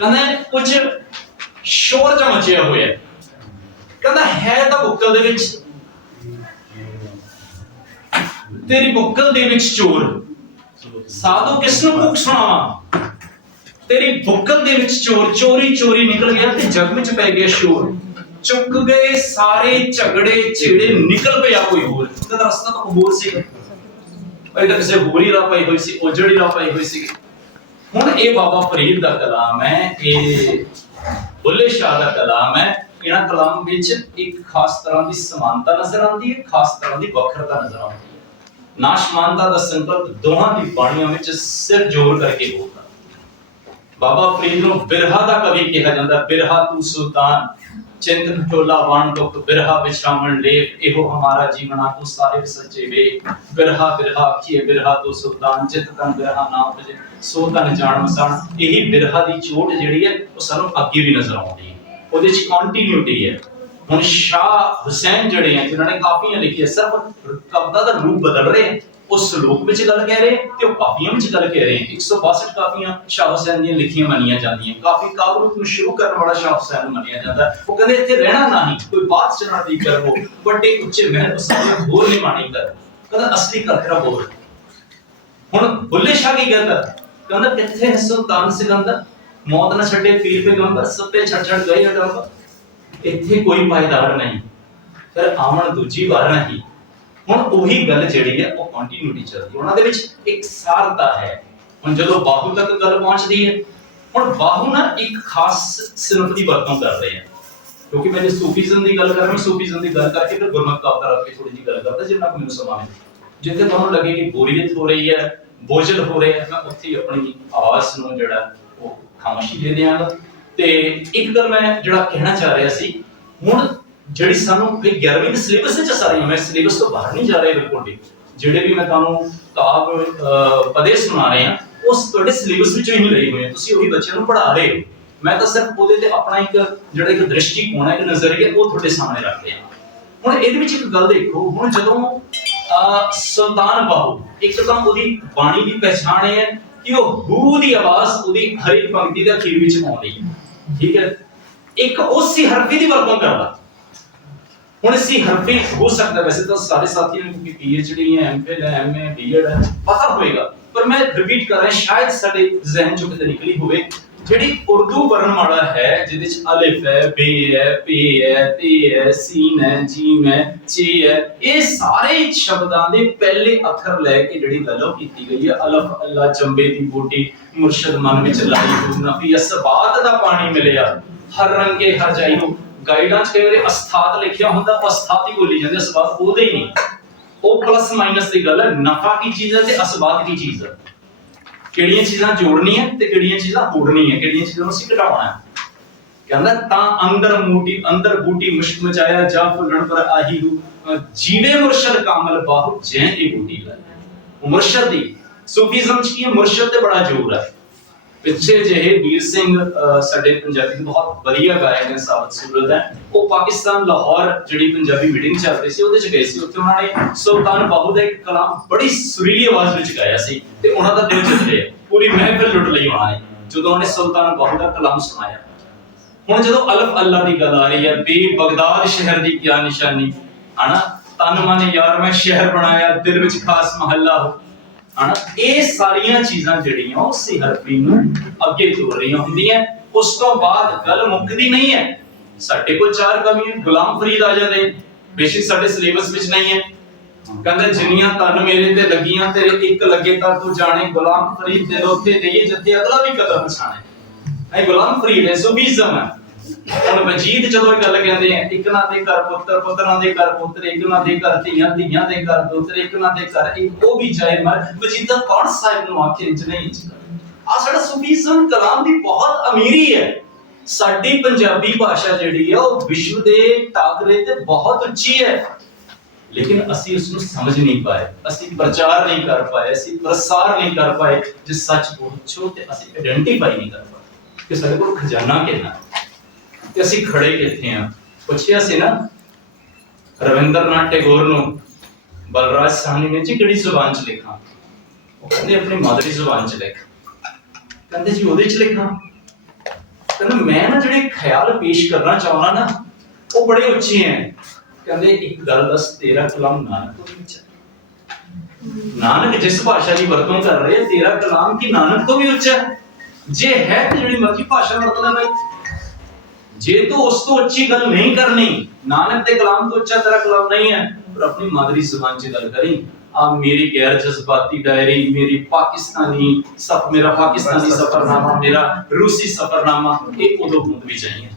ਕਹਿੰਦਾ ਕੁਝ ਸ਼ੋਰ ਜਿਹਾ ਮਚਿਆ ਹੋਇਆ ਕਹਿੰਦਾ ਹੈ ਤਾਂ ਬੁੱਕਲ ਦੇ ਵਿੱਚ। ਤੇਰੀ ਬੁੱਕਲ ਦੇ ਵਿੱਚ ਚੋਰ। ਸਾਧੂ ਕਿਸ ਨੂੰ ਭੁੱਖ ਸੁਣਾਵਾਂ? ਤੇਰੀ ਬੁੱਕਲ ਦੇ ਵਿੱਚ ਚੋਰ, ਚੋਰੀ ਚੋਰੀ ਨਿਕਲ ਗਿਆ ਤੇ ਜਗ ਵਿੱਚ ਪੈ ਗਿਆ ਸ਼ੋਰ। ਚੁੱਕ ਗਏ ਸਾਰੇ ਝਗੜੇ ਝੇੜੇ ਨਿਕਲ ਪਿਆ ਕੋਈ ਹੋਰ। ਤੇ ਰਸਤਾ ਤਾਂ ਹੋਰ ਸੀ ਅਜੇ ਤਾਂ ਕਿਸੇ ਹੋਰ ਹੀ ਰਾਹ ਪਾਈ ਹੋਈ ਸੀ ਉਜੜੀ ਰਾਹ ਪਾਈ ਹੋਈ ਸੀ ਹੁਣ ਇਹ ਬਾਬਾ ਫਰੀਦ ਦਾ ਕਲਾਮ ਹੈ, ਇਹ ਬੁੱਲੇ ਸ਼ਾਹ ਦਾ ਕਲਾਮ ਹੈ। ਇਹਨਾਂ ਕਲਾਮ ਵਿੱਚ ਇੱਕ ਖਾਸ ਤਰ੍ਹਾਂ ਦੀ ਸਮਾਨਤਾ ਨਜ਼ਰ ਆਉਂਦੀ ਹੈ, ਖਾਸ ਤਰ੍ਹਾਂ ਦੀ ਵੱਖਰਤਾ ਨਜ਼ਰ ਆਉਂਦੀ ਹੈ। ਨਾਸ਼ਮਾਨਤਾ ਦਾ ਸੰਕਲਪ ਦੋਹਾਂ ਦੀ ਬਾਣੀਆਂ ਵਿੱਚ ਸਿਰ ਜੋੜ ਕਰਕੇ ਹੋਤਾ ਬਾਬਾ ਫਰੀਦ ਨੂੰ ਬਿਰਹਾ ਦਾ ਕਵੀ ਕਿਹਾ ਜਾਂਦਾ, ਬਿਰਹਾ ਤੂੰ ਸੁਲਤਾਨ। ਚਿੰਤ ਖਟੋਲਾ ਵਣ ਦੁਖ ਬਿਰਹਾ ਵਿਛਾਵਣ ਲੇਪ, ਇਹੋ ਹਮਾਰਾ ਜੀਵਨਾ ਤੂੰ ਸਾਰੇ ਸੱਚੇ ਵੇ ਬਿਰਹਾ ਬਿਰਹਾ ਆਖੀਏ ਬਿਰਹਾ ਤੂੰ ਸੁਲਤਾਨ ਚਿਤ ਤਨ ਬਿਰਹਾ ਨਾਮ ਭਜੇ ਸੋ ਤਨ ਜਾਣ ਮਸਣ ਇਹੀ ਬਿਰਹਾ ਦੀ ਚੋਟ ਜਿਹੜੀ ਹੈ ਉਹ ਸਾਨੂੰ ਅੱਗੇ ਵੀ ਨਜ਼ਰ ਆਉਂਦੀ ਹੈ ਉਹਦੇ ਚ ਕੰਟੀਨਿਊਟੀ ਹੈ ਹੁਣ ਸ਼ਾਹ ਹੁਸੈਨ ਜਿਹੜੇ ਆ ਜਿਨ੍ਹਾਂ ਨੇ ਕਾਫੀਆਂ ਲਿਖੀਆਂ, ਸਿਰਫ ਕਵਿਤਾ ਦਾ ਰੂਪ ਬਦਲ ਰਹੇ ਆ ਉਹ ਸ਼ਲੋਕ ਵਿੱਚ ਗੱਲ ਕਹਿ ਰਹੇ ਤੇ ਉਹ ਕਾਫੀਆਂ ਵਿੱਚ ਗੱਲ ਕਹਿ ਰਹੇ 162 ਕਾਫੀਆਂ ਸ਼ਾਹ ਹੁਸੈਨ ਦੀਆਂ ਲਿਖੀਆਂ ਮੰਨੀਆਂ ਜਾਂਦੀਆਂ ਕਾਫੀ ਕਾਬਰੂਤ ਨੂੰ ਸ਼ੁਰੂ ਕਰਨ ਵਾਲਾ ਸ਼ਾਹ ਹੁਸੈਨ ਨੂੰ ਮੰਨਿਆ ਜਾਂਦਾ ਉਹ ਕਹਿੰਦੇ ਇੱਥੇ ਰਹਿਣਾ ਨਹੀਂ ਕੋਈ ਬਾਤ ਚਣਾ ਦੀ ਕਰੋ ਵੱਡੇ ਉੱਚੇ ਮਹਿਲ ਉਸਾਰੇ ਬੋਲ ਨਹੀਂ ਮਾਣੀ ਕਰ ਕਹਿੰਦਾ ਅਸਲੀ ਘਰ ਬੋਲ ਹੁਣ ਬੁੱਲੇ ਸ਼ਾਹ ਕੀ ਕਹਿੰਦਾ ਕਹਿੰਦਾ ਕਿੱਥੇ ਹੈ ਸੁਲਤਾਨ ਸਿਕੰਦਰ ਮੌਤ ਨਾ ਛੱਡੇ ਪੀਰ ਪੈਗੰਬਰ ਸੱਪੇ ਛੱਡ ਛੱਡ ਗਏ ਅਡੰਬਰ ਇੱਥੇ ਕੋਈ ਪਾਇਦਾਰ ਨਹੀਂ ਫਿਰ ਆਵਣ ਦੂਜੀ ਵਾਰ ਨਹੀਂ ਹੁਣ ਉਹੀ ਗੱਲ ਜਿਹੜੀ ਹੈ, ਉਹ ਕੰਟੀਨਿਊਟੀ ਚੱਲਦੀ ਉਹਨਾਂ ਦੇ ਵਿੱਚ ਇੱਕ ਸਾਰਤਾ ਹੈ। ਹੁਣ ਜਦੋਂ ਬਾਹੂ ਤੱਕ ਗੱਲ ਪਹੁੰਚਦੀ ਹੈ, ਹੁਣ ਬਾਹੂ ਨਾ ਇੱਕ ਖਾਸ ਸਿਨਫ ਦੀ ਵਰਤੋਂ ਕਰ ਰਹੇ ਆ ਕਿਉਂਕਿ ਮੈਂ ਸੂਫੀਜ਼ਮ ਦੀ ਗੱਲ ਕਰ ਰਿਹਾ ਸੂਫੀਜ਼ਮ ਦੀ ਗੱਲ ਕਰਕੇ ਫਿਰ ਗੁਰਮਤਿ ਕਵਤਾ ਰੱਖ ਥੋੜੀ ਜਿਹੀ ਗੱਲ ਕਰਦਾ, ਜਿੰਨਾ ਕੁ ਮੈਨੂੰ ਸਮਾਂ ਮਿਲੇ ਜਿੱਥੇ ਤੁਹਾਨੂੰ ਲੱਗੇ ਕਿ ਬੋਰੀਅਤ ਹੋ ਰਹੀ ਹੈ, ਬੋਝਲ ਹੋ ਰਿਹਾ ਹੈ, ਮੈਂ ਉੱਥੇ ਆਪਣੀ ਆਵਾਜ਼ ਨੂੰ ਜਿਹੜਾ ਉਹ ਖਾਮੋਸ਼ੀ ਦੇ ਦਿਆਂਗਾ। ਤੇ ਇੱਕ ਗੱਲ ਮੈਂ ਜਿਹੜਾ ਕਹਿਣਾ ਚਾਹ ਰਿਹਾ ਸੀ, ਹੁਣ ਜਿਹੜੀ ਸਾਨੂੰ ਵੀ 11ਵੀਂ ਦੇ ਸਿਲੇਬਸ ਵਿੱਚ ਸਾਰੀਆਂ ਮੈਂ ਸਿਲੇਬਸ ਤੋਂ ਬਾਹਰ ਨਹੀਂ ਜਾ ਰਿਹਾ ਬਿਲਕੁਲ ਵੀ। ਜਿਹੜੇ ਵੀ ਮੈਂ ਤੁਹਾਨੂੰ ਕਾਬ ਪਦੇ ਸੁਣਾ ਰਹੇ ਹਾਂ, ਉਸ ਤੁਹਾਡੇ ਸਿਲੇਬਸ ਵਿੱਚੋਂ ਹੀ ਲਏ ਹੋਏ ਤੁਸੀਂ ਉਹੀ ਬੱਚਿਆਂ ਨੂੰ ਪੜ੍ਹਾ ਰਹੇ ਹੋ। ਮੈਂ ਤਾਂ ਸਿਰਫ ਉਹਦੇ ਤੇ ਆਪਣਾ ਇੱਕ, ਜਿਹੜਾ ਇੱਕ ਦ੍ਰਿਸ਼ਟੀਕੋਣ ਹੈ, ਇੱਕ ਨਜ਼ਰੀਆ ਉਹ ਤੁਹਾਡੇ ਸਾਹਮਣੇ ਰੱਖ ਰਿਹਾ। ਹੁਣ ਇਹਦੇ ਵਿੱਚ ਇੱਕ ਗੱਲ ਦੇਖੋ, ਹੁਣ ਜਦੋਂ ਸੁਲਤਾਨ ਬਾਹੂ, ਇੱਕ ਤਾਂ ਉਹਦੀ ਬਾਣੀ ਦੀ ਪਛਾਣ ਇਹ ਹੈ ਕਿ ਉਹ ਹੂ ਦੀ ਆਵਾਜ਼ ਉਹਦੀ ਹਰੇਕ ਪੰਕਤੀ ਦੇ ਅਖੀਰ ਵਿੱਚ ਆਉਂਦੀ ਹੈ। ਠੀਕ ਹੈ? ਇੱਕ ਉਸੇ ਹਰਫੀ ਦੀ ਵਰਤੋਂ ਕਰਦਾ। ਹੁਣ ਇਸੀ ਹਰਫੀ ਹੋ ਸਕਦਾ ਵੈਸੇ ਤਾਂ ਸਾਰੇ ਸਾਥੀਆਂ ਨੂੰ ਕਿ ਪੀਐਚਡੀ ਹੈ ਐਮਫਿਲ ਹੈ ਐਮਏ ਬੀਐਡ ਹੈ ਪਤਾ ਹੋਏਗਾ। ਪਰ ਮੈਂ ਰਿਪੀਟ ਕਰ ਰਿਹਾ, ਸ਼ਾਇਦ ਸਾਡੇ ਜ਼ਿਹਨ ਚੋਂ ਕਿਤੇ ਨਿਕਲੀ ਹੋਵੇ, ਜਿਹੜੀ ਉਰਦੂ ਵਰਣਮਾਲਾ ਹੈ, ਜਿਹਦੇ ਚ ਅਲਿਫ ਹੈ, ਬੇ ਹੈ, ਪੇ ਹੈ, ਤੇ ਹੈ, ਸੀਨ ਹੈ, ਜੀਮ ਹੈ, ਚੇ ਹੈ, ਇਹ ਸਾਰੇ ਸ਼ਬਦਾਂ ਦੇ ਪਹਿਲੇ ਅੱਖਰ ਲੈ ਕੇ ਜਿਹੜੀ ਗੱਲ ਕੀਤੀ ਗਈ ਹੈ, ਅਲਫ, ਅੱਲਾ ਚੰਬੇ ਦੀ ਬੂਟੀ, ਮੁਰਸ਼ਦ ਮਨ ਵਿੱਚ ਲਾਈ ਹੋ ਨਫੀ ਅਸਬਾਤ ਦਾ ਪਾਣੀ ਮਿਲਿਆ, ਹਰ ਰੰਗੇ ਹਰ ਜਾਈ ਨੂੰ। ਗਾਈਡਾਂ 'ਚ ਕਈ ਵਾਰੀ ਅਸਥਾਤ ਲਿਖਿਆ ਹੁੰਦਾ ਅਸਥਾਤ ਹੀ ਬੋਲੀ ਜਾਂਦੀ ਅਸਬਾਤ ਉਹਦੇ ਹੀ ਨਹੀਂ। ਉਹ ਪਲੱਸ ਮਾਈਨਸ ਦੀ ਗੱਲ ਹੈ, ਨਫਾ ਕੀ ਚੀਜ਼ ਹੈ ਤੇ ਅਸਬਾਤ ਕੀ ਚੀਜ਼ ਹੈ। ਕਿਹੜੀਆਂ ਚੀਜ਼ਾਂ ਜੋੜਨੀਆਂ ਤੇ ਕਿਹੜੀਆਂ ਚੀਜ਼ਾਂ ਹੋੜਨੀਆਂ, ਕਿਹੜੀਆਂ ਚੀਜ਼ਾਂ ਨੂੰ ਅਸੀਂ ਘਟਾਉਣਾ ਹੈ। ਕਹਿੰਦਾ, ਤਾਂ ਅੰਦਰ ਮੂਟੀ, ਅੰਦਰ ਬੂਟੀ ਮੁਸ਼ਕ ਮਚਾਇਆ, ਜਾ ਫੁੱਲਣ ਪਰ ਆਹੀ ਰੂ ਜੀਵੇ ਮੁਰਸ਼ਦ ਕਾਮਲ ਬਾਹੂ ਜੈ ਇਹ ਬੂਟੀ ਲੈ। ਮੁਰਸ਼ਦ ਦੀ, ਸੂਫੀਜ਼ਮ ਚ ਕੀ ਮੁਰਸ਼ਦ ਤੇ ਬੜਾ ਜ਼ੋਰ ਹੈ। ਪਿੱਛੇ ਜਿਹੇ ਵੀਰ ਸਿੰਘ ਸਾਡੇ ਪੰਜਾਬੀ ਦੇ ਬਹੁਤ ਵਧੀਆ ਗਾਇਕ ਨੇ ਸਾਬਤ ਸੂਰਤ ਹੈ। ਉਹ ਪਾਕਿਸਤਾਨ, ਲਾਹੌਰ ਜਿਹੜੀ ਪੰਜਾਬੀ ਮੀਟਿੰਗ ਚੱਲ ਰਹੀ ਸੀ, ਉਹਦੇ ਚ ਗਏ ਸੀ। ਉੱਥੇ ਉਹਨਾਂ ਨੇ ਸੁਲਤਾਨ ਬਾਹੂ ਦਾ ਇੱਕ ਕਲਾਮ ਬੜੀ ਸੁਰੀਲੀ ਆਵਾਜ਼ ਵਿੱਚ ਗਾਇਆ ਸੀ ਤੇ ਉਹਨਾਂ ਦਾ ਦਿਲ ਜਿੱਤ ਲਿਆ। ਪੂਰੀ ਮਹਿਫਿਲ ਲੁੱਟ ਲਈ ਉਹਨਾਂ ਨੇ, ਜਦੋਂ ਉਹਨੇ ਸੁਲਤਾਨ ਬਾਹੂ ਦਾ ਕਲਾਮ ਸੁਣਾਇਆ। ਹੁਣ ਜਦੋਂ ਅਲਫ ਅੱਲਾ ਦੀ ਗੱਲ ਆ ਰਹੀ ਹੈ, ਬੇ ਬਗਦਾਦ ਸ਼ਹਿਰ ਦੀ ਕੀ ਨਿਸ਼ਾਨੀ। ਹਨਾ? ਤਨ ਮਨ ਯਾਰ, ਮੈਂ ਸ਼ਹਿਰ ਬਣਾਇਆ, ਦਿਲ ਵਿੱਚ ਖਾਸ ਮਹੱਲਾ ਹੋ। ਹਨਾ। ਇਹ ਸਾਰੀਆਂ ਚੀਜ਼ਾਂ ਜਿਹੜੀਆਂ ਉਸੇ ਹਰਫੀ ਨੂੰ ਅੱਗੇ ਤੋਰ ਰਹੀਆਂ ਹੁੰਦੀਆਂ। ਉਸ ਤੋਂ ਬਾਅਦ ਗੱਲ ਮੁੱਕਦੀ ਨਹੀਂ ਹੈ। ਸਾਡੇ ਕੋਲ ਚਾਰ ਕਵੀ ਗੁਲਾਮ ਫਰੀਦ ਆ ਜਾਂਦੇ। ਬੇਸ਼ੱਕ ਸਾਡੇ ਸਿਲੇਬਸ ਵਿੱਚ ਨਹੀਂ ਹੈ। ਕਹਿੰਦੇ ਜਿੰਨੀਆਂ ਤਨ ਮੇਰੇ ਤੇ ਲੱਗੀਆਂ, ਤੇਰੇ ਇੱਕ ਲੱਗੇ ਤਾਂ ਤੂੰ ਜਾਣੇ। ਗੁਲਾਮ ਫਰੀਦ ਦੇ ਉੱਥੇ ਦੇਈਏ, ਜਿੱਥੇ ਅਗਲਾ ਵੀ ਕਦਮ ਪਛਾਣੇ। ਇਹ ਗੁਲਾਮ ਫਰੀਦ ਹੈ ਸੂਫੀਜ਼ਮ ਹੈ। ਹੁਣ ਮਜੀਦ ਜਦੋਂ ਇਹ ਗੱਲ ਕਹਿੰਦੇ ਆ, ਇੱਕ ਦੇ ਘਰ ਪੁੱਤਰ, ਪੁੱਤਰਾਂ ਦੇ ਘਰ ਪੁੱਤਰ, ਇੱਕ ਦੇ ਘਰ ਧੀਆਂ ਧੀਆਂ ਦੇ ਘਰ ਪੁੱਤਰ, ਇੱਕ ਦੇ ਘਰ ਇੱਕ ਉਹ ਵੀ ਜਾਏ ਮਰ ਮਜੀਦਾ ਕੌਣ ਸਾਹਿਬ ਨੂੰ ਆਖੇ ਇੰਚ ਨਹੀਂ ਇੰਚ ਆ ਸਾਡਾ ਸੂਫੀਜ਼ਮ ਕਲਾਮ ਦੀ ਬਹੁਤ ਅਮੀਰੀ ਹੈ। ਸਾਡੀ ਪੰਜਾਬੀ ਭਾਸ਼ਾ ਜਿਹੜੀ ਹੈ ਉਹ ਵਿਸ਼ਵ ਦੇ ਟਾਕਰੇ ਤੇ ਬਹੁਤ ਉੱਚੀ ਹੈ। ਲੇਕਿਨ ਅਸੀਂ ਉਸ ਨੂੰ ਸਮਝ ਨਹੀਂ ਪਾਏ, ਅਸੀਂ ਪ੍ਰਚਾਰ ਨਹੀਂ ਕਰ ਪਾਏ, ਅਸੀਂ ਪ੍ਰਸਾਰ ਨਹੀਂ ਕਰ ਪਾਏ, ਜੇ ਸੱਚ ਪੁੱਛੋ ਤੇ ਅਸੀਂ ਆਇਡੈਂਟੀਫਾਈ ਨਹੀਂ ਕਰ ਪਾਏ ਕਿ ਸਾਡੇ ਕੋਲ ਖਜ਼ਾਨਾ ਕਿੰਨਾ ਹੈ। ਤੇ ਅਸੀਂ ਖੜੇ ਕਿੱਥੇ ਆ? ਪੁੱਛਿਆ ਸੀ ਨਾ, ਰਵਿੰਦਰਨਾਥ ਟੈਗੋਰ ਨੂੰ, ਬਲਰਾਜ ਸਾਹਨੀ ਨੇ ਜੀ ਕਿਹੜੀ ਜ਼ੁਬਾਨ ਚ ਲਿਖਾਂ? ਉਹ ਕਹਿੰਦੇ ਆਪਣੀ ਮਾਦਰੀ ਜ਼ੁਬਾਨ ਚ ਲਿਖ। ਕਹਿੰਦੇ ਜੀ ਉਹਦੇ ਚ ਲਿਖਾਂ? ਕਹਿੰਦਾ ਮੈਂ ਨਾ ਜਿਹੜੇ ਖਿਆਲ ਪੇਸ਼ ਕਰਨਾ ਚਾਹੁੰਦਾ ਨਾ, ਉਹ ਬੜੇ ਉੱਚੇ ਹੈ ਕਹਿੰਦੇ ਇੱਕ ਗੱਲ ਦੱਸ, ਤੇਰਾ ਕਲਾਮ ਨਾਨਕ ਤੋਂ ਵੀ ਉੱਚਾ। ਨਾਨਕ ਜਿਸ ਭਾਸ਼ਾ ਦੀ ਵਰਤੋਂ ਕਰ ਰਹੇ, ਤੇਰਾ ਕਲਾਮ ਕੀ ਨਾਨਕ ਤੋਂ ਵੀ ਉੱਚਾ? ਜੇ ਹੈ ਤੇ ਜਿਹੜੀ ਮਰਜ਼ੀ ਭਾਸ਼ਾ ਵਰਤ ਲੈ ਬਈ ਜੇ ਤੂੰ ਉਸ ਤੋਂ ਉੱਚੀ ਗੱਲ ਨਹੀਂ ਕਰਨੀ, ਨਾਨਕ ਦੇ ਕਲਾਮ ਤੋਂ ਉੱਚਾ ਤੇਰਾ ਕਲਾਮ ਨਹੀਂ ਹੈ, ਪਰ ਆਪਣੀ ਮਾਦਰੀ ਜ਼ੁਬਾਨ 'ਚ ਗੱਲ ਕਰੀ। ਆ ਮੇਰੀ ਗੈਰ ਜਜ਼ਬਾਤੀ ਡਾਇਰੀ, ਮੇਰੀ ਪਾਕਿਸਤਾਨੀ ਸਫ, ਮੇਰਾ ਪਾਕਿਸਤਾਨੀ ਸਫਰਨਾਮਾ, ਮੇਰਾ ਰੂਸੀ ਸਫਰਨਾਮਾ, ਇਹ ਉਦੋਂ ਹੁੰਦ ਵੀ ਚਾਹੀਏ